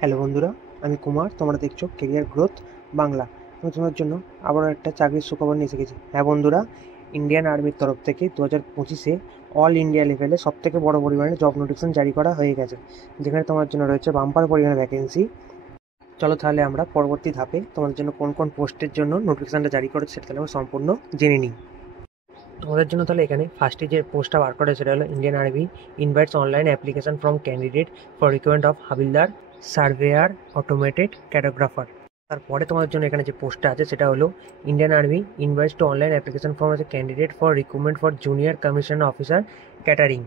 Hello বন্ধুরা, আমি কুমার। তোমরা দেখছো কেরিয়ার গ্রোথ বাংলা। আমি তোমাদের জন্য আবারও একটা চাকরির সুখবর নিয়ে এসে গেছি। হ্যাঁ বন্ধুরা, ইন্ডিয়ান আর্মির তরফ থেকে 2025-এ অল ইন্ডিয়া লেভেলে সবথেকে বড় পরিমাণে জব নোটিফিকেশন জারি করা হয়ে গেছে, যেখানে তোমার জন্য রয়েছে বাম্পার পরিমাণে ভ্যাকেন্সি। চলো তাহলে আমরা পরবর্তী ধাপে তোমাদের জন্য কোন কোন পোস্টের জন্য নোটিফিকেশনটা জারি করেছে সেটা তাহলে আমরা সম্পূর্ণ জেনে নিই। তোমাদের জন্য তাহলে এখানে ফার্স্টে যে পোস্টটা বার করা সেটা হলো Indian army invites online application from candidate for requirement of havildar, surveyor, automated cartographer. তারপরে তোমাদের জন্য এখানে যে পোস্টটা আছে সেটা হলো Indian army invites to online application from a candidate for recruitment for junior commission officer catering.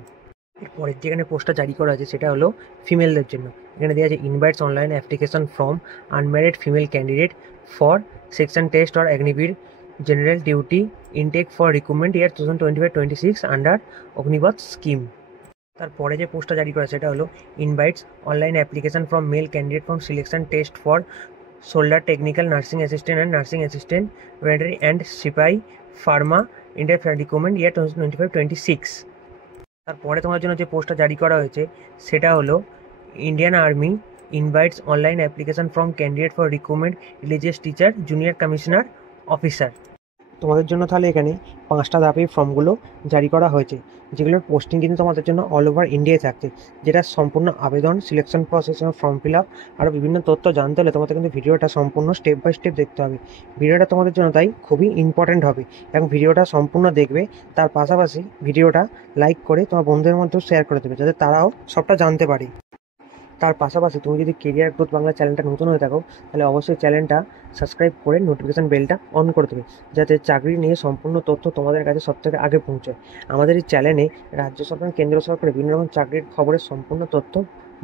এরপরের যেখানে পোস্টটা জারি করা আছে সেটা হলো ফিমেলদের জন্য। এখানে দেওয়া আছে invites online application from unmarried female candidate for selection test or Agniveer general duty intake for recruitment year 2025-26 under Agnipath scheme. তারপরে যে পোস্টটা জারি করা সেটা হলো invites online application from male candidate from selection test for soldier technical nursing assistant and nursing assistant veterinary and sepoy pharma India recruitment year 2025-26। তারপরে তোমার জন্য যে পোস্টটা জারি করা হয়েছে সেটা হলো Indian army invites online application from candidate for recruitment religious teacher junior commissioner officer. তোমাদের জন্য তাহলে এখানে 5টা ধাপে ফর্মগুলো জারি করা হয়েছে, যেগুলোর পোস্টিং কিন্তু তোমাদের জন্য অল ওভার ইন্ডিয়ায় থাকছে। যেটা সম্পূর্ণ আবেদন, সিলেকশন প্রসেস এবং ফর্ম ফিল আপ আরও বিভিন্ন তথ্য জানতে হলে তোমাদের কিন্তু ভিডিওটা সম্পূর্ণ স্টেপ বাই স্টেপ দেখতে হবে। ভিডিওটা তোমাদের জন্য তাই খুবই ইম্পর্ট্যান্ট হবে, এবং ভিডিওটা সম্পূর্ণ দেখবে। তার পাশাপাশি ভিডিওটা লাইক করে তোমার বন্ধুদের মধ্যেও শেয়ার করে দেবে, যাতে তারাও সবটা জানতে পারে। তার পাশাপাশি তুমি যদি কেরিয়ার গ্রোথ বাংলা চ্যানেলটা নতুন হয়ে থাকো, তাহলে অবশ্যই চ্যানেলটা সাবস্ক্রাইব করে নোটিফিকেশান বেলটা অন করে দেবে, যাতে চাকরি নিয়ে সম্পূর্ণ তথ্য তোমাদের কাছে সবথেকে আগে পৌঁছায়। আমাদের এই চ্যানেলে রাজ্য সরকার, কেন্দ্র সরকারের বিভিন্ন রকম চাকরির খবরের সম্পূর্ণ তথ্য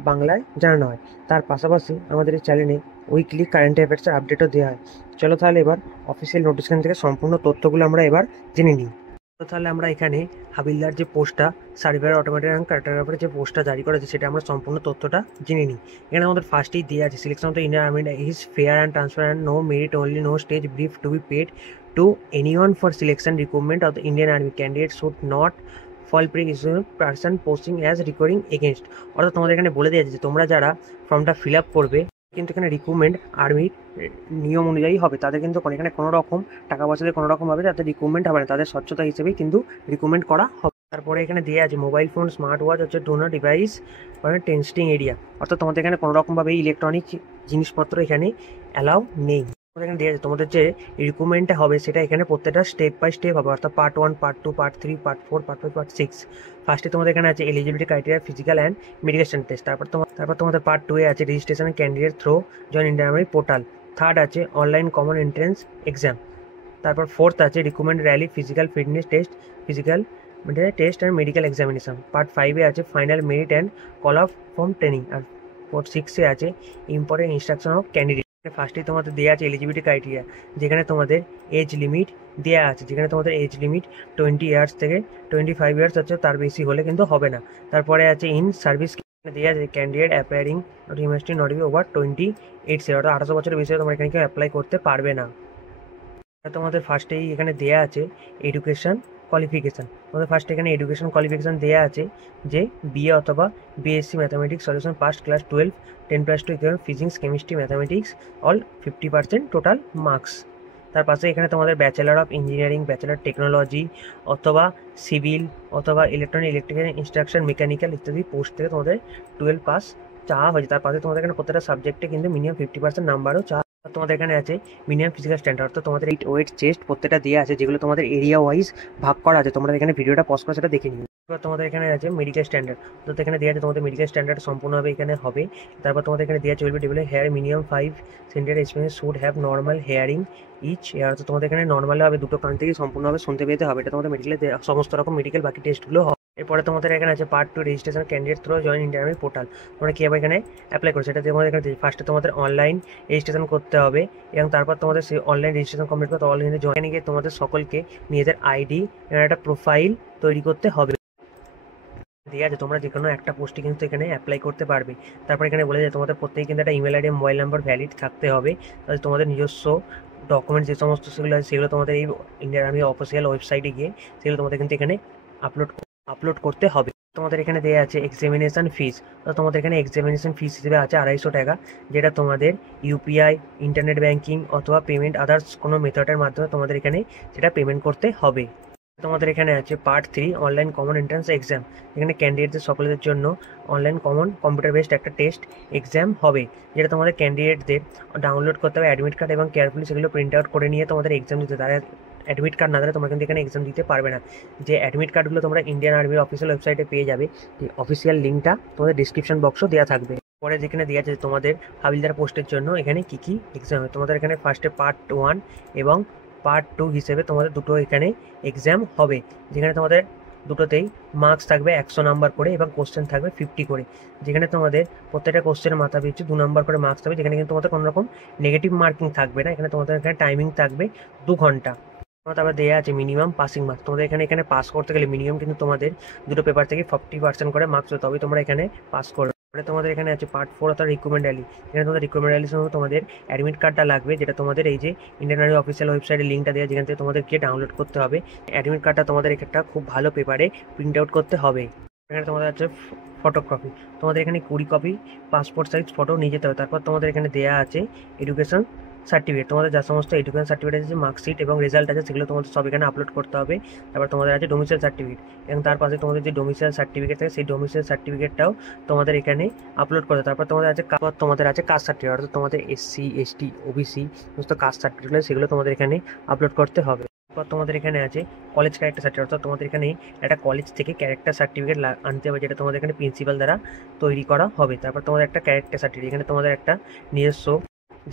বাংলায় জানানো হয়। তার পাশাপাশি আমাদের এই চ্যানেলে উইকলি কারেন্ট অ্যাফেয়ার্সের আপডেটও দেওয়া হয়। চলো তাহলে এবার অফিসিয়াল নোটিফিকেশন থেকে সম্পূর্ণ তথ্যগুলো আমরা এবার জেনে নিই। তাহলে আমরা এখানে হাবিলদার যে পোস্টটা, সার্ভেয়ার, অটোমেটেড এবং ক্যাটোগ্রাফারের যে পোস্টটা জারি করেছে সেটা আমরা সম্পূর্ণ তথ্যটা জেনে নিই। এখানে আমাদের ফার্স্টেই দেওয়া আছে selection of the Indian army is fair and transparent, no merit only, no stage brief to be paid to anyone for selection recruitment of the Indian army candidate should not fall pre person posting as requiring against. অর্থাৎ তোমাদের এখানে বলে দেওয়া আছে যে তোমরা যারা ফর্মটা ফিল আপ করবে, কিন্তু এখানে রিক্রুটমেন্ট আর্মির নিয়ম অনুযায়ী হবে। তাদের কিন্তু এখানে কোনো রকম টাকা পয়সা দিয়ে কোনো রকমভাবে তাদের রিক্রুটমেন্ট হবে না, তাদের স্বচ্ছতা হিসেবেই কিন্তু রিক্রুটমেন্ট করা হবে। তারপরে এখানে দেওয়া আছে মোবাইল ফোন, স্মার্ট ওয়াচ হচ্ছে ডো নট ডিভাইস মানে টেস্টিং এরিয়া। অর্থাৎ তোমাদের এখানে কোনো রকমভাবে ইলেকট্রনিক জিনিসপত্র এখানে অ্যালাউ নেই। এখানে দেওয়া আছে তোমাদের যে রিক্রুটমেন্টটা হবে সেটা এখানে প্রত্যেকটা স্টেপ বাই স্টেপ হবে, অর্থাৎ part 1, part 2, part 3, part 4, part 5, part 6। ফার্স্টে তোমাদের এখানে আছে eligibility criteria, physical and medical test. তারপর তোমাদের পার্ট 2 এ আছে registration candidate through join Indian army portal. Third আছে অনলাইন কমন এন্ট্রেন্স এক্সাম। তারপর ফোর্থ আছে recruitment rally, physical fitness test, physical test and medical examination. Part 5 এ আছে final merit and call of form training. R part 6 এ আছে important instruction of candidate. ফার্স্টেই তোমাদের দেওয়া আছে এলিজিবিলিটি ক্রাইটেরিয়া, যেখানে তোমাদের এজ লিমিট দেওয়া আছে, যেখানে তোমাদের এজ লিমিট 20 ইয়ার্স থেকে 25 ইয়ার্স হচ্ছে, তার বেশি হলে কিন্তু হবে না। তারপরে আছে ইন সার্ভিস দেওয়া আছে candidate appearing not university not be over 28 year, অর্থাৎ 18 বছরের বেশি তোমরা এখানে কেউ অ্যাপ্লাই করতে পারবে না। তোমাদের ফার্স্টেই এখানে দেওয়া আছে এডুকেশন কোয়ালিফিকেশান। তোমাদের ফার্স্টে এখানে এডুকেশন কোয়ালিফিকেশান দেওয়া আছে যে বিএ অথবা BSc mathematics solution past class 12, 10+2 equal physics, chemistry, mathematics all 50% total marks. তার পাশে এখানে তোমাদের bachelor of engineering, bachelor technology অথবা সিভিল অথবা ইলেকট্রিক্যাল ইনস্ট্রাকশন, মেকানিক্যাল ইত্যাদি পোস্ট থেকে তোমাদের 12 পাস চাওয়া হয়েছে। তার পাশে তোমাদের এখানে প্রত্যেকটা সাবজেক্টে কিন্তু মিনিমাম 50% নাম্বারও চাওয়া। তোমাদের এখানে আছে মিনিমাম ফিজিক্যাল স্ট্যান্ডার্ড, তো তোমাদের এইট ওয়েট চেস্ট প্রত্যেকটা দেওয়া আছে, যেগুলো তোমাদের এরিয়া ওয়াইজ ভাগ করা আছে। তোমরা এখানে ভিডিওটা পজ করে সেটা দেখে নিও। এবার তোমাদের এখানে আছে মেডিকেল স্ট্যান্ডার্ড, তো এখানে দেওয়া আছে তোমাদের মেডিকেল স্ট্যান্ডার্ড সম্পূর্ণভাবে এখানে হবে। তারপর তোমাদের এখানে দেওয়া চলবে develop hair minimum 5 centimetre experience should have normal hearing each ear. তো তোমাদের এখানে নর্মাল হবে, দুটো কান থেকে সম্পূর্ণভাবে শুনতে পেতে হবে। এটা তোমাদের মেডিকেলে সমস্ত রকম মেডিকেল বাকি টেস্টগুলো হবে। এরপরে তোমাদের এখানে আছে part 2 registration candidate through join Indian army portal. তোমরা কীভাবে এখানে অ্যাপ্লাই করো সেটা তোমাদের এখানে ফার্স্টে তোমাদের অনলাইন রেজিস্ট্রেশন করতে হবে, এবং তারপর তোমাদের সেই অনলাইন রেজিস্ট্রেশন কমপ্লিট করতে অনলাইনে জয়েন গিয়ে তোমাদের সকলকে নিজেদের আইডি একটা প্রোফাইল তৈরি করতে হবে। ঠিক আছে, তোমরা যে কোনো একটা পোস্টে কিন্তু এখানে অ্যাপ্লাই করতে পারবে। তারপর এখানে বলে যে তোমাদের প্রত্যেকে কিন্তু একটা email ID, mobile number valid থাকতে হবে। তাহলে তোমাদের নিজস্ব ডকুমেন্ট যে সমস্ত সেগুলো আছে সেগুলো তোমাদের এই ইন্ডিয়ান আর্মি অফিসিয়াল ওয়েবসাইটে গিয়ে সেগুলো তোমাদের কিন্তু এখানে আপলোড করতে হবে। তোমাদের এখানে দেওয়া আছে এক্সামিনেশন ফিস। তো তোমাদের এখানে এক্সামিনেশন ফিস হিসেবে আছে 250 টাকা, যেটা তোমাদের ইউপিআই, ইন্টারনেট ব্যাঙ্কিং অথবা পেমেন্ট আদার্স কোনো মেথডের মাধ্যমে তোমাদের এখানে সেটা পেমেন্ট করতে হবে। তোমাদের এখানে আছে part 3 online common entrance exam. এখানে ক্যান্ডিডেটদের সকলের জন্য অনলাইন কমন কম্পিউটার বেসড একটা টেস্ট এক্সাম হবে, যেটা তোমাদের ক্যান্ডিডেটদের ডাউনলোড করতে হবে অ্যাডমিট কার্ড এবং কেয়ারফুলি সেগুলো প্রিন্ট আউট করে নিয়ে তোমাদের এক্সাম দিতে। তারা অ্যাডমিট কার্ড না দিলে তোমরা কিন্তু এখানে এক্সাম দিতে পারবে না। যে অ্যাডমিট কার্ডগুলো তোমরা ইন্ডিয়ান আর্মির অফিসিয়াল ওয়েবসাইটে পেয়ে যাবে, এই অফিসিয়াল লিঙ্কটা তোমাদের ডিসক্রিপশন বক্সও দেওয়া থাকবে। পরে যেখানে দেওয়া আছে তোমাদের হাবিলদার পোস্টের জন্য এখানে কী কী এক্সাম হবে। তোমাদের এখানে ফার্স্টে পার্ট 1 এবং পার্ট 2 হিসেবে তোমাদের দুটো এখানে এক্সাম হবে, যেখানে তোমাদের দুটোতেই মার্কস থাকবে 100 নাম্বার করে এবং কোশ্চেন থাকবে 50 করে, যেখানে তোমাদের প্রত্যেকটা কোশ্চেনের মাথা পিছু 2 নাম্বার করে মার্কস থাকবে, যেখানে কিন্তু তোমাদের কোনো রকম নেগেটিভ মার্কিং থাকবে না। এখানে তোমাদের এখানে টাইমিং থাকবে 2 ঘন্টা। তারপর দেওয়া আছে মিনিমাম পাসিং মার্কস। তোমাদের এখানে পাস করতে গেলে মিনিমাম কিন্তু তোমাদের দুটো পেপার থেকে 40% করে মার্কস হবে, তবেই তোমরা এখানে পাস করবে। তোমাদের এখানে আছে পার্ট 4 অর্থাৎ রিক্রুটমেন্ট র্যালি। এখানে তোমাদের রিক্রুটমেন্ট র্যালির সময় তোমাদের অ্যাডমিট কার্ডটা লাগবে, যেটা তোমাদের এই যে ইন্ডিয়ান আর্মি অফিসিয়াল ওয়েবসাইটে লিঙ্কটা দেওয়া, যেখান থেকে তোমাদেরকে ডাউনলোড করতে হবে। অ্যাডমিট কার্ডটা তোমাদের একটা খুব ভালো পেপারে প্রিন্ট আউট করতে হবে। এখানে তোমাদের আছে ফটোগ্রাফি। তোমাদের এখানে 20 কপি পাসপোর্ট সাইজ ফটো নিয়ে যেতে হবে। তারপর তোমাদের এখানে দেওয়া আছে এডুকেশন সার্টিফিকেট। তোমাদের যা সমস্ত এডুকেশন সার্টিফিকেট আছে, মার্কশিট এবং রেজাল্ট আছে, সেগুলো তোমাদের সব এখানে আপলোড করতে হবে। তারপর তোমাদের আছে ডোমিসাইল সার্টিফিকেট, এবং তার পাশে তোমাদের যে ডোমিসাইল সার্টিফিকেট থাকে সেই ডোমিসাইল সার্টিফিকেটটাও তোমাদের এখানে আপলোড করতে। তারপর তোমাদের আছে কাস্ট সার্টিফিকেট, অর্থাৎ তোমাদের এসসি, এসটি, ওবিসি সমস্ত কাস্ট সার্টিফিকেট, সেগুলো তোমাদের এখানে আপলোড করতে হবে। তারপর তোমাদের এখানে আছে কলেজ ক্যারেক্টার সার্টিফিকেট, অর্থাৎ তোমাদের এখানে একটা কলেজ থেকে ক্যারেক্টার সার্টিফিকেট আনতে হবে, যেটা তোমাদের এখানে প্রিন্সিপাল দ্বারা তৈরি করা হবে। তারপর তোমাদের একটা ক্যারেক্টার সার্টিফিকেট, এখানে তোমাদের একটা নিজস্ব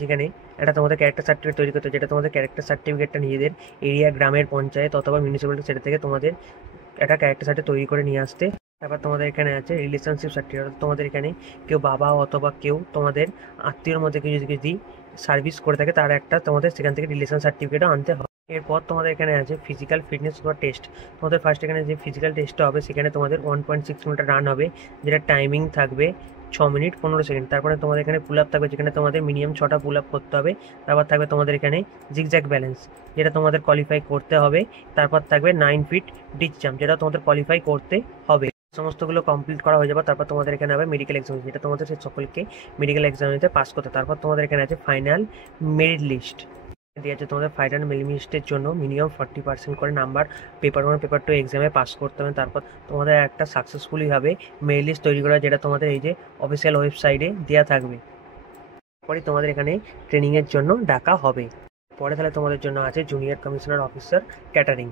যেখানে একটা তোমাদের ক্যারেক্টার সার্টিফিকেট তৈরি করতে, যেটা তোমাদের ক্যারেক্টার সার্টিফিকেটটা নিজেদের এরিয়া, গ্রামের পঞ্চায়েত অথবা মিউনিসিপ্যালিটি সেটা থেকে তোমাদের একটা ক্যারেক্টার সার্টিফিকেট তৈরি করে নিয়ে আসতে। তারপর তোমাদের এখানে আছে রিলেশনশিপ সার্টিফিকেট, তোমাদের এখানে কেউ বাবা অথবা কেউ তোমাদের আত্মীয়র মধ্যে কেউ যদি সার্ভিস করে থাকে, তার একটা তোমাদের সেখান থেকে রিলেশন সার্টিফিকেটও আনতে হবে। এরপর তোমাদের এখানে আছে ফিজিক্যাল ফিটনেস বা টেস্ট। তোমাদের ফার্স্ট এখানে যে ফিজিক্যাল টেস্টটা হবে, সেখানে তোমাদের 1.6 মিটার রান হবে, যেটা টাইমিং থাকবে 6 মিনিট 15 সেকেন্ড। তারপরে তোমাদের এখানে পুল আপ থাকবে, যেখানে তোমাদের মিনিমাম 6টা পুল আপ করতে হবে। তারপর থাকবে তোমাদের এখানে জিগজ্যাগ ব্যালেন্স, যেটা তোমাদের কোয়ালিফাই করতে হবে। তারপর থাকবে 9 ফিট ডিচ জাম্প, যেটা তোমাদের কোয়ালিফাই করতে হবে। সমস্তগুলো কমপ্লিট করা হয়ে যাবে। তারপর তোমাদের এখানে হবে মেডিকেল এক্সাম, যেটা তোমাদের সেই সকলকে মেডিকেল এক্সামিতে পাস করতে। তারপর তোমাদের এখানে আছে ফাইনাল মেরিট লিস্ট দিয়ে আছে। তোমাদের ফাইনাল মেরিট লিস্টের জন্য মিনিমাম 40% করে নাম্বার পেপার 1 পেপার 2 এক্সামে পাস করতে হবে। তারপর তোমাদের একটা সাকসেসফুলিভাবে মেরিট লিস্ট তৈরি করা, যেটা তোমাদের এই যে অফিসিয়াল ওয়েবসাইটে দেওয়া থাকবে। পরে তোমাদের এখানে ট্রেনিংয়ের জন্য ডাকা হবে। পরে তাহলে তোমাদের জন্য আছে জুনিয়র কমিশনার অফিসার ক্যাটারিং।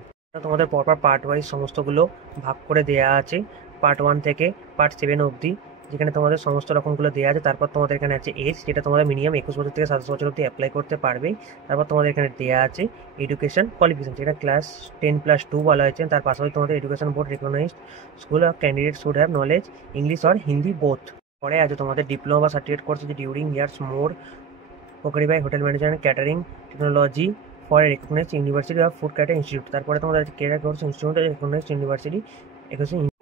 তোমাদের পরপর পার্ট ওয়াইজ সমস্তগুলো ভাগ করে দেওয়া আছে, পার্ট 1 থেকে পার্ট 7 অবধি, যেখানে তোমাদের সমস্ত রকমগুলো দেওয়া আছে। তারপর তোমাদের এখানে আছে এজ, যেটা তোমাদের মিনিমাম 21 বছর থেকে 27 বছর অবধি অ্যাপ্লাই করতে পারবে। তারপর তোমাদের এখানে দেওয়া আছে এডুকেশন কোয়ালিফিকেশন, যেটা ক্লাস 10+2 বলা হয়েছে। তার পাশাপাশি তোমাদের education board recognized school of candidate should have knowledge English or Hindi both. পরে আছে তোমাদের ডিপ্লোমা বা সার্টিফিকেট কোর্স, যে ডিউরিং ইয়ার্স মোর ওকারি by hotel management catering technology for recognized university of food catering institute. তারপরে তোমাদের আছে Kerala course institute recognized university.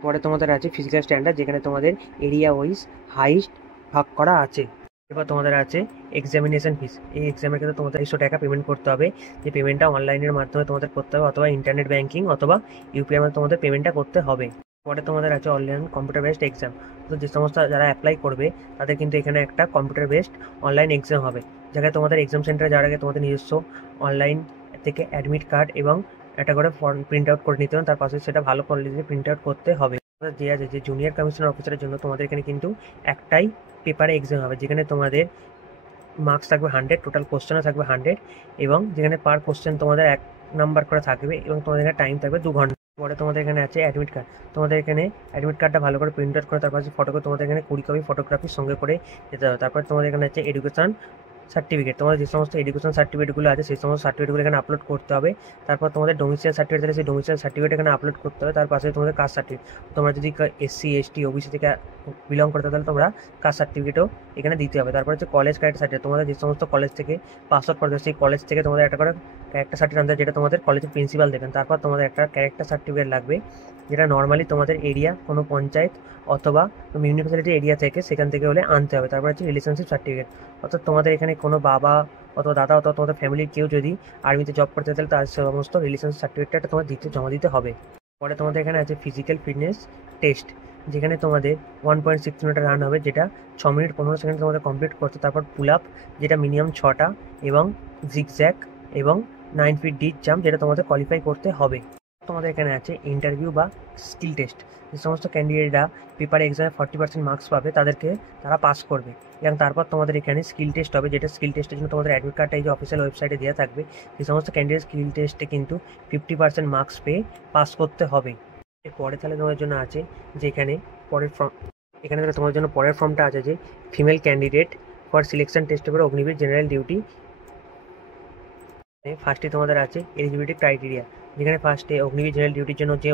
পরে তোমাদের আছে ফিজিক্যাল স্ট্যান্ডার্ড, যেখানে তোমাদের এরিয়া ওয়াইজ হাইস্ট ভাগ করা আছে। এবার তোমাদের আছে এক্সামিনেশন ফিস। এই এক্সামের ক্ষেত্রে তোমাদের 100 টাকা পেমেন্ট করতে হবে, যে পেমেন্টটা অনলাইনের মাধ্যমে তোমাদের করতে হবে, অথবা ইন্টারনেট ব্যাঙ্কিং অথবা ইউপিআই মাধ্যমে তোমাদের পেমেন্টটা করতে হবে। পরে তোমাদের আছে অনলাইন কম্পিউটার বেসড এক্সাম। তো যে সমস্ত যারা অ্যাপ্লাই করবে তাদের কিন্তু এখানে একটা কম্পিউটার বেসড অনলাইন এক্সাম হবে, যেখানে তোমাদের এক্সাম সেন্টারে যাওয়ার আগে তোমাদের নিজস্ব অনলাইন থেকে অ্যাডমিট কার্ড এবং একটা করে ফর্ম প্রিন্ট আউট করে নিতে হবে। তার পাশে সেটা ভালো কোয়ালিটিতে প্রিন্ট আউট করতে হবে। দেওয়া আছে যে জুনিয়র কমিশনার অফিসারের জন্য তোমাদের এখানে কিন্তু একটাই পেপারে এক্সাম হবে, যেখানে তোমাদের মার্কস থাকবে 100, টোটাল কোশ্চেনও থাকবে 100, এবং যেখানে পার কোশ্চেন তোমাদের 1 নাম্বার করে থাকবে, এবং তোমাদের এখানে টাইম থাকবে 2 ঘন্টা। পরে তোমাদের এখানে আছে অ্যাডমিট কার্ড। তোমাদের এখানে অ্যাডমিট কার্ডটা ভালো করে প্রিন্ট আউট করে তার পাশে ফটো করে তোমাদের এখানে 20 কপি ফটোগ্রাফির সঙ্গে করে যেতে হবে। তারপর তোমাদের এখানে আছে এডুকেশন সার্টিফিকেট। তোমাদের যে সমস্ত এডুকেশন সার্টিফিকেটগুলো আছে সেই সমস্ত সার্টিফিকেটগুলো এখানে আপলোড করতে হবে। তারপর তোমাদের ডোমিসাইল সার্টিফিকেট আছে, সেই ডোমিসাইল সার্টিফিকেট এখানে আপলোড করতে হবে। তার পাশে তোমাদের কাস্ট সার্টিফিকেট, তোমরা যদি এসসি, এসটি, ওবিসি থেকে বিলং করতে, তাহলে তোমরা কাস্ট সার্টিফিকেটও এখানে দিতে হবে। তারপর হচ্ছে কলেজ ক্যারেক্টার সার্টিফিকেট। তোমাদের যে সমস্ত কলেজ থেকে পাস আউট করতে সেই কলেজ থেকে তোমাদের একটা করে ক্যারেক্টার সার্টিফিকেট আনতে, যেটা তোমাদের কলেজের প্রিন্সিপাল দেবেন। তারপর তোমাদের একটা ক্যারেক্টার সার্টিফিকেট লাগবে, যেটা নর্মালি তোমাদের এরিয়া কোনো পঞ্চায়েত অথবা মিউনিসিপ্যালিটি এরিয়া থেকে সেখান থেকে হলে আনতে হবে। তারপর হচ্ছে রিলেশনশিপ সার্টিফিকেট, অর্থাৎ তোমাদের এখানে কোনো বাবা অথবা দাদা অথবা তোমাদের ফ্যামিলির কেউ যদি আর্মিতে জব করতে, তাহলে তার সমস্ত রিলেশন সার্টিফিকেটটা তোমার জমা দিতে হবে। পরে তোমাদের এখানে আছে ফিজিক্যাল ফিটনেস টেস্ট। যেখানে তোমাদের 1.6 কিলোমিটার রান হবে, যেটা 6 মিনিট 15 সেকেন্ড তোমাদের কমপ্লিট করতে। তারপর পুল আপ, যেটা মিনিমাম 6টা, এবং জিগজ্যাগ এবং 9 ফিট ডিপ জাম্প, যেটা তোমাদের কোয়ালিফাই করতে হবে। তোমাদের এখানে আছে ইন্টারভিউ বা স্কিল টেস্ট। যে সমস্ত ক্যান্ডিডেটরা পেপার এক্সামে 40% মার্কস পাবে তারা পাস করবে, এবং তারপর তোমাদের এখানে স্কিল টেস্ট হবে, যেটা স্কিল টেস্টের জন্য তোমাদের অ্যাডমিট কার্ডটা এই যে অফিসিয়াল ওয়েবসাইটে দেওয়া থাকবে। সেই সমস্ত ক্যান্ডিডেট স্কিল টেস্টে কিন্তু 50% মার্কস পেয়ে পাস করতে হবে। এরপরে তাহলে তোমাদের জন্য আছে যে এখানে তোমাদের জন্য পরের ফর্মটা আছে, যে female candidate for selection test paper Agniveer general duty. ফার্স্টে তোমাদের আছে এলিজিবিলিটি ক্রাইটেরিয়া, যেখানে ফার্স্টে অগ্নিবীর জেনারেল ডিউটির জন্য যে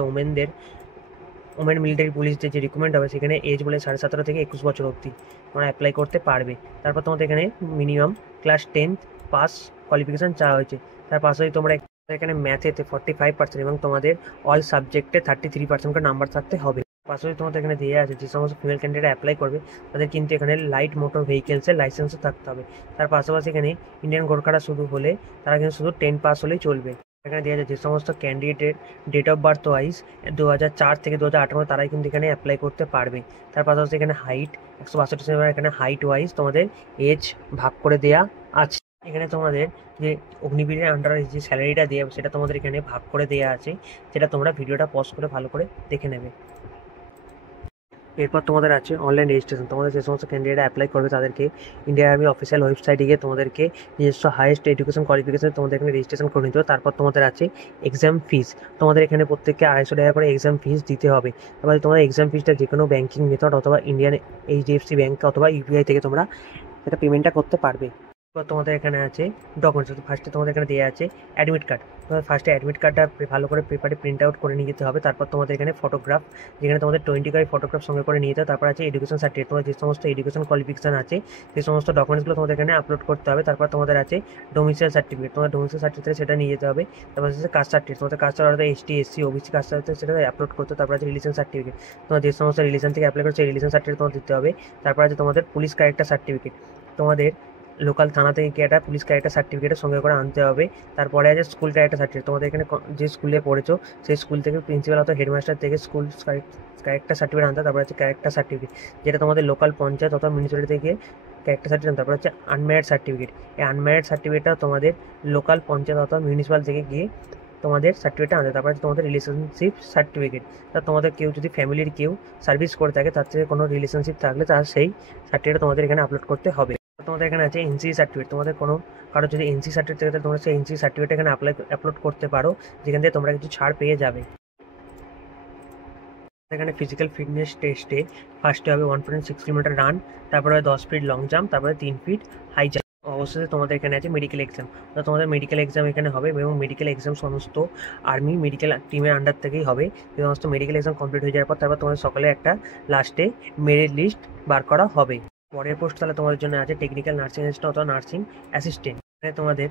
ওমেন মিলিটারি পুলিশদের যে রিক্রুটমেন্ট হবে, সেখানে এজ বলে 17.5 থেকে 21 বছর অবধি তোমরা অ্যাপ্লাই করতে পারবে। তারপর তোমাদের এখানে minimum class 10th pass qualification চাওয়া হয়েছে। তার পাশাপাশি তোমরা এখানে ম্যাথেতে 45% এবং তোমাদের অল সাবজেক্টে 33% করে নাম্বার থাকতে হবে। পাশাপাশি তোমাদের এখানে দিয়ে আছে যে সমস্ত ফিমেল ক্যান্ডিডেট অ্যাপ্লাই করবে তাদের কিন্তু এখানে লাইট মোটর ভেহিকেলসের লাইসেন্সও থাকতে হবে। তার পাশাপাশি এখানে ইন্ডিয়ান গোর্খারা শুধু হলে তারা কিন্তু শুধু 10 পাস হলেই চলবে। এখানে দেওয়া যায় যে সমস্ত ক্যান্ডিডেটের ডেট অফ বার্থ ওয়াইজ 2004 থেকে 2018 তারাই কিন্তু এখানে অ্যাপ্লাই করতে পারবে। তার পাশাপাশি এখানে হাইট 162 সেন্টিমিটার, এখানে হাইট ওয়াইজ তোমাদের এজ ভাগ করে দেওয়া আছে। এখানে তোমাদের যে অগ্নিবীরের আন্ডারে যে স্যালারিটা দেওয়া হবে সেটা তোমাদের এখানে ভাগ করে দেওয়া আছে, যেটা তোমরা ভিডিওটা পজ করে ভালো করে দেখে নেবে। এরপর তোমাদের আছে অনলাইন রেজিস্ট্রেশন। তোমাদের যে সমস্ত ক্যান্ডিডেট অ্যাপ্লাই করবে তাদেরকে ইন্ডিয়ান আর্মি অফিসিয়াল ওয়েবসাইটে গিয়ে তোমাদেরকে নিজস্ব হাইয়েস্ট এডুকেশন কোয়ালিফিকেশন তোমাদের এখানে রেজিস্ট্রেশন করে নিতে হবে। তারপর তোমাদের আছে এক্সাম ফিস। তোমাদের এখানে প্রত্যেককে 250 টাকা করে এক্সাম ফিস দিতে হবে। তারপরে তোমাদের এক্সাম ফিসটা যে কোনো ব্যাঙ্কিং মেথড অথবা ইন্ডিয়ান HDFC ব্যাঙ্ক অথবা UPI থেকে তোমরা এটা পেমেন্টটা করতে পারবে। তোমাদের এখানে আছে ডকুমেন্টস। ফার্স্টে তোমাদের এখানে দেওয়া আছে অ্যাডমিট কার্ড। তোমাদের ফার্স্টে অ্যাডমিট কার্ডটা ভালো করে পেপারে প্রিন্ট আউট করে নিয়ে যেতে হবে। তারপর তোমাদের এখানে ফটোগ্রাফ, যেখানে তোমাদের 25 ফটোগ্রাফ সঙ্গে করে নিয়ে যেতে হবে। তারপর আছে এডুকেশন সার্টিফিকেট, তোমাদের যে সমস্ত এডুকেশন কোয়ালিফিকেশন আছে সেই সমস্ত ডকুমেন্টসগুলো তোমাদের এখানে আপলোড করতে হবে। তারপর তোমাদের আছে ডোমিসাইল সার্টিফিকেট, তোমাদের ডোমিসাইল সার্টিফিকেট সেটা নিয়ে যেতে হবে। তারপর আছে কাস্ট সার্টিফিকেট, তোমাদের caste certificate ST SC OBC caste certificate সেটা আপলোড করতে। তারপর আছে রিলিজন সার্টিফিকেট, তোমার যে সমস্ত রিলিজন থেকে অ্যাপ্লাই করছে সেই রিলিজন সার্টিফিকেট তোমাদের দিতে হবে। তারপর আছে তোমাদের পুলিশ ক্যারেক্টার সার্টিফিকেট, তোমাদের লোকাল থানা থেকে গিয়ে একটা পুলিশ ক্যারেক্টার সার্টিফিকেটের সঙ্গে করে আনতে হবে। তারপরে আছে স্কুল ক্যারেক্টার সার্টিফিকেট, তোমাদের এখানে যে স্কুলে পড়েছো সেই স্কুল থেকে প্রিন্সিপাল অথবা হেডমাস্টার থেকে স্কুল ক্যারেক্টার সার্টিফিকেট আনতে। তারপরে আছে ক্যারেক্টার সার্টিফিকেট, যেটা তোমাদের লোকাল পঞ্চায়েত অথবা মিউনিসিপ্যালিটি থেকে ক্যারেক্টার সার্টিফিকেট। তারপর হচ্ছে আনম্যারিড সার্টিফিকেট, এই আনম্যারিড সার্টিফিকেটটা তোমাদের লোকাল পঞ্চায়েত অথবা মিউনিসিপ্যাল থেকে গিয়ে তোমাদের সার্টিফিকেটটা আনতে। তারপরে তোমাদের রিলেশনশিপ সার্টিফিকেট, তা তোমাদের কেউ যদি ফ্যামিলির কেউ সার্ভিস করে থাকে তার থেকে কোনো রিলেশনশিপ থাকলে তার সেই সার্টিফিকেট তোমাদের এখানে আপলোড করতে হবে। তোমাদের এখানে আছে NC সার্টিফিকেট, তোমাদের কারো যদি NC সার্টিফিকেট থাকে তোমরা সেই NC সার্টিফিকেট এখানে আপলোড করতে পারো, যেখান থেকে তোমরা কিছু ছাড় পেয়ে যাবে। এখানে ফিজিক্যাল ফিটনেস টেস্টে ফার্স্টে হবে 1.6 কিলোমিটার রান, তারপরে 10 ফিট লং জাম্প, তারপরে 3 ফিট হাই জাম্প। অবশ্যই তোমাদের এখানে আছে মেডিকেল এক্সাম, তো তোমাদের মেডিকেল এক্সাম এখানে হবে এবং মেডিকেল এক্সাম সমস্ত আর্মি মেডিকেল টিমের আন্ডার থেকেই হবে। এই সমস্ত মেডিকেল এক্সাম কমপ্লিট হয়ে যাওয়ার পর তারপর তোমাদের সকালে একটা লাস্টে মেরিট লিস্ট বার করা হবে। পরের পোস্ট তাহলে তোমাদের জন্য আছে টেকনিক্যাল নার্সিং অ্যাসিস্ট্যান্ট অথবা নার্সিং অ্যাসিস্ট্যান্ট। এখানে তোমাদের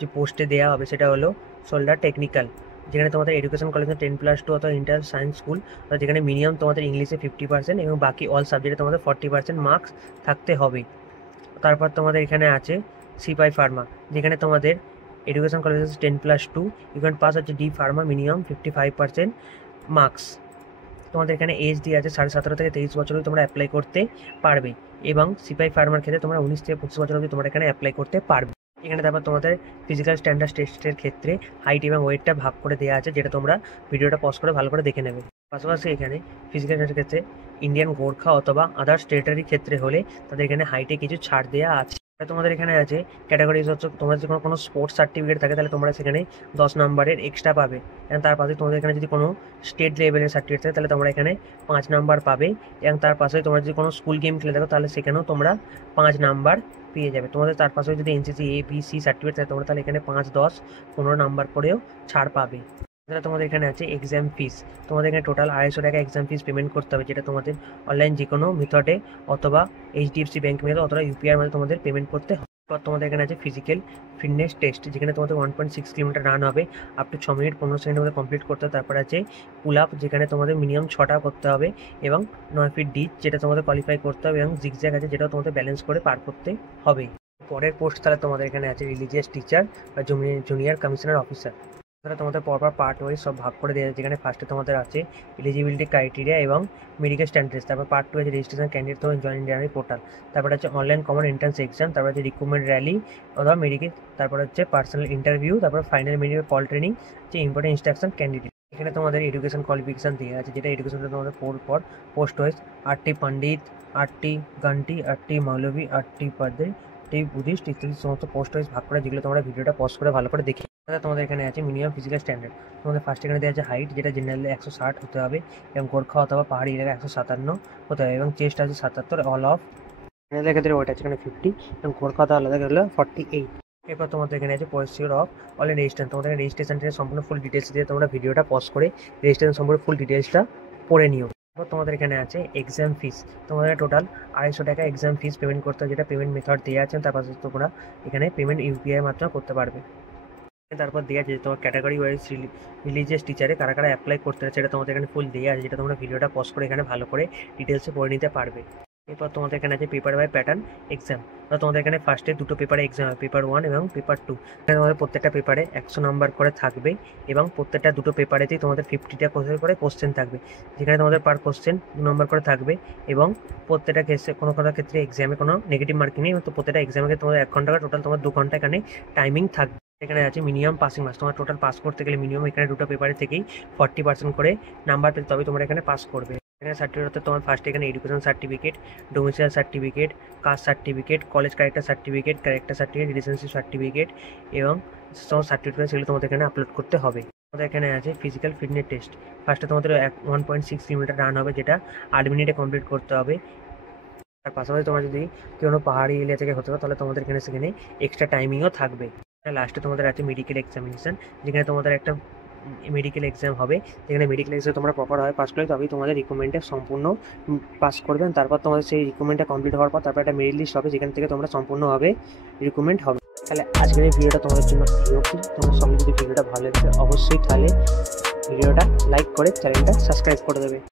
যে পোস্টে দেওয়া হবে সেটা হলো সোল্ডার টেকনিক্যাল, যেখানে তোমাদের এডুকেশন কলেজে 10+2 অথবা ইন্টার সায়েন্স স্কুল, যেখানে মিনিমাম তোমাদের ইংলিশে 50% এবং বাকি অল সাবজেক্টে তোমাদের 40% মার্কস থাকতে হবে। তারপর তোমাদের এখানে আছে সিপাই ফার্মা, যেখানে তোমাদের এডুকেশন কলেজে 10+2 ইউ ক্যান পাস হচ্ছে D ফার্মা, মিনিমাম 55% মার্কস। তোমাদের এখানে এজ দিয়ে আছে 17.5 থেকে 23 বছর অবধি তোমরা অ্যাপ্লাই করতে পারবে, এবং সিপাই ফার্মার ক্ষেত্রে তোমরা 19 থেকে 25 বছর অবধি তোমরা এখানে অ্যাপ্লাই করতে পারবে। এখানে তারপর তোমাদের ফিজিক্যাল স্ট্যান্ডার্ড টেস্টের ক্ষেত্রে হাইট এবং ওয়েটটা ভাগ করে দেওয়া আছে, যেটা তোমরা ভিডিওটা পজ করে ভালো করে দেখে নেবে। পাশাপাশি এখানে ফিজিক্যাল টেস্টের ক্ষেত্রে ইন্ডিয়ান গোর্খা অথবা আদার্স টেরিটরি ক্ষেত্রে হলে তাদের এখানে হাইটে কিছু ছাড় দেওয়া আছে। তোমাদের এখানে আছে ক্যাটাগরিজ হচ্ছে তোমরা যদি কোনো স্পোর্টস সার্টিফিকেট থাকে তাহলে তোমরা সেখানে 10 নম্বরের এক্সট্রা পাবে, এবং তার পাশে তোমাদের এখানে যদি কোনো স্টেট লেভেলের সার্টিফিকেট থাকে তাহলে তোমরা এখানে 5 নাম্বার পাবে, এবং তার পাশে তোমরা যদি কোনো স্কুল গেম খেলে থাকো তাহলে সেখানেও তোমরা 5 নাম্বার পেয়ে যাবে। তোমাদের তার পাশে যদি NCC ABC সার্টিফিকেট থাকে তোমরা তাহলে এখানে 5, 10, 15 নাম্বার করেও ছাড় পাবে। তোমাদের এখানে আছে এক্সাম ফিস, তোমাদের এখানে টোটাল 250 টাকা এক্সাম ফিস পেমেন্ট করতে হবে, যেটা তোমাদের অনলাইন যে কোনো মেথডে অথবা HDFC ব্যাঙ্ক মেথড অথবা UPI এর মধ্যে তোমাদের পেমেন্ট করতে হবে। তোমাদের এখানে আছে ফিজিক্যাল ফিটনেস টেস্ট, যেখানে তোমাদের 1.6 কিলোমিটার রান হবে আপ টু 6 মিনিট 15 সেকেন্ডের মধ্যে কমপ্লিট করতে হবে। তারপর আছে পুল আপ, যেখানে তোমাদের মিনিমাম 6টা করতে হবে, এবং 9 ফিট ডিপ যেটা তোমাদের কোয়ালিফাই করতে হবে, এবং জিগজ্যাগ আছে যেটা তোমাদের ব্যালেন্স করে পার করতে হবে। পরের পোস্ট তাহলে তোমাদের এখানে আছে রিলিজিয়াস টিচার বা জুনিয়র কমিশনার অফিসার। তাহলে তোমাদের পরপর পার্ট ওয়াইজ সব ভাগ করে দেওয়া আছে, যেখানে ফার্স্টে তোমাদের আছে এলিজিবিলিটি ক্রাইটেরিয়া এবং মেডিকেল স্ট্যান্ডার্ডস, তারপর পার্ট টু আছে রেজিস্ট্রেশন ক্যান্ডিডেট তোমার জয়েন ইন্ডিয়ান আর্মি পোর্টাল, তারপর আছে অনলাইন কমন এন্ট্রান্স এক্সাম, তারপর আছে রিক্রুটমেন্ট র্যালি অথবা মেডিকেল, তারপর হচ্ছে পার্সোনাল ইন্টারভিউ, তারপর ফাইনাল মেডিকেল কল ট্রেনিং, যে ইম্পর্টেন্ট ইনস্ট্রাকশন ক্যান্ডিডেট। এখানে তোমাদের এডুকেশন কোয়ালিফিকেশন দেওয়া আছে, যেটা এডুকেশনটা তোমাদের পর পোস্ট ওয়াইজ আরটি পণ্ডিত, আরটি গান্টি, আরটি মৌলভী, আরটি পাদে, টি বুদ্ধিস্ট ইত্যাদি সমস্ত পোস্ট ওয়াইজ ভাগ করে, যেগুলো তোমরা ভিডিওটা পজ করে ভালো করে দেখি। তোমাদের এখানে আছে মিনিমাম ফিজিক্যাল স্ট্যান্ডার্ড। তোমাদের ফার্স্ট এখানে দেওয়া আছে হাইট, যেটা জেনারেলি 160 হতে হবে এবং গোর্খা অথবা পাহাড়ি এলাকা 157 হতে হবে এবং চেস্ট আছে 77, অল অফ জেনারেল ক্ষেত্রে ওয়েট আছে এখানে 50 এবং গোর্খা তো আলাদা গেলে 48। এরপর তোমাদের এখানে আছে প্রসিডিউর অফ অনলাইন রেজিস্ট্রেশন। তোমাদের রেজিস্ট্রেশনটা সম্পূর্ণ ফুল ডিটেলস দিয়ে তোমরা ভিডিওটা পজ করে রেজিস্ট্রেশন সম্পূর্ণ ফুল ডিটেলসটা পড়ে নিও। এরপর তোমাদের এখানে আছে এক্সাম ফিস। তোমাদের টোটাল 250 টাকা এক্সাম ফিস পেমেন্ট করতে হবে, যেটা পেমেন্ট মেথড দেওয়া আছে, তার পাশে তোমরা এখানে পেমেন্ট ইউপিআই মাধ্যমে করতে পারবে। তারপর দেওয়া আছে তোমার ক্যাটাগরি ওয়াইজ রিলিজিয়াস টিচারে কারা কারা অ্যাপ্লাই করতে আছে, সেটা তোমাদের এখানে ফুল দেওয়া আছে, যেটা তোমরা ভিডিওটা পজ করে এখানে ভালো করে ডিটেলসে পড়ে নিতে পারবে। এরপর তোমাদের এখানে আছে পেপার বাই প্যাটার্ন এক্সাম। তোমাদের এখানে ফার্স্টে দুটো পেপারে এক্সাম হবে, পেপার 1 এবং পেপার 2। তোমাদের প্রত্যেকটা পেপারে 100 নম্বর করে থাকবে এবং প্রত্যেকটা দুটো পেপারেতেই তোমাদের 50টা করে কোশ্চেন থাকবে, যেখানে তোমাদের পার কোশ্চেন 2 নম্বর করে থাকবে এবং প্রত্যেকটা ক্ষেত্রে কোনো ক্ষেত্রে এক্সামে কোনো নেগেটিভ মার্কিং নেই, তো প্রত্যেকটা এক্সামে তোমাদের 1 ঘন্টা টোটাল তোমার 2 ঘন্টা এখানে টাইমিং থাকবে। এখানে আছে মিনিমাম পাসিং মার্কস। তোমার টোটাল পাস করতে গেলে মিনিমাম এখানে দুটো পেপারে থেকেই 40% করে নাম্বার পেলে তবে তোমরা এখানে পাস করবে। এখানে সার্টিফিকেট তোমার ফার্স্ট এখানে education certificate, domicile certificate, caste certificate, college character certificate, relationship certificate এবং সব সার্টিফিকেট সেগুলো তোমাদের এখানে আপলোড করতে হবে। তোমাদের এখানে আছে ফিজিক্যাল ফিটনেস টেস্ট। ফার্স্টে তোমাদের 1.6 কিলোমিটার রান হবে, যেটা 8 মিনিটে কমপ্লিট করতে হবে। তার পাশাপাশি তোমরা যদি কোনো পাহাড়ি এরিয়া থেকে হতে হবে, তাহলে তোমাদের এখানে সেখানে এক্সট্রা টাইমিংও থাকবে। লাস্টে তোমাদের আছে মেডিকেল এক্সামিনেশন, যেখানে তোমাদের একটা মেডিকেল এক্সাম হবে, যেখানে মেডিকেল এক্সাম তোমরা প্রপারভাবে পাস করলে তবেই তোমাদের রিকমেন্ডে সম্পূর্ণ পাস করবেন। তারপর তোমাদের সেই রিকমেন্ডটা কমপ্লিট হওয়ার পর তারপর একটা মেরিট লিস্ট হবে, যেখান থেকে তোমরা সম্পূর্ণভাবে রিকমেন্ড হবে। তাহলে আজকের এই ভিডিওটা তোমাদের জন্য তোমার সঙ্গে যদি ভিডিওটা ভালো লাগে অবশ্যই তাহলে ভিডিওটা লাইক করে চ্যানেলটা সাবস্ক্রাইব করে দেবে।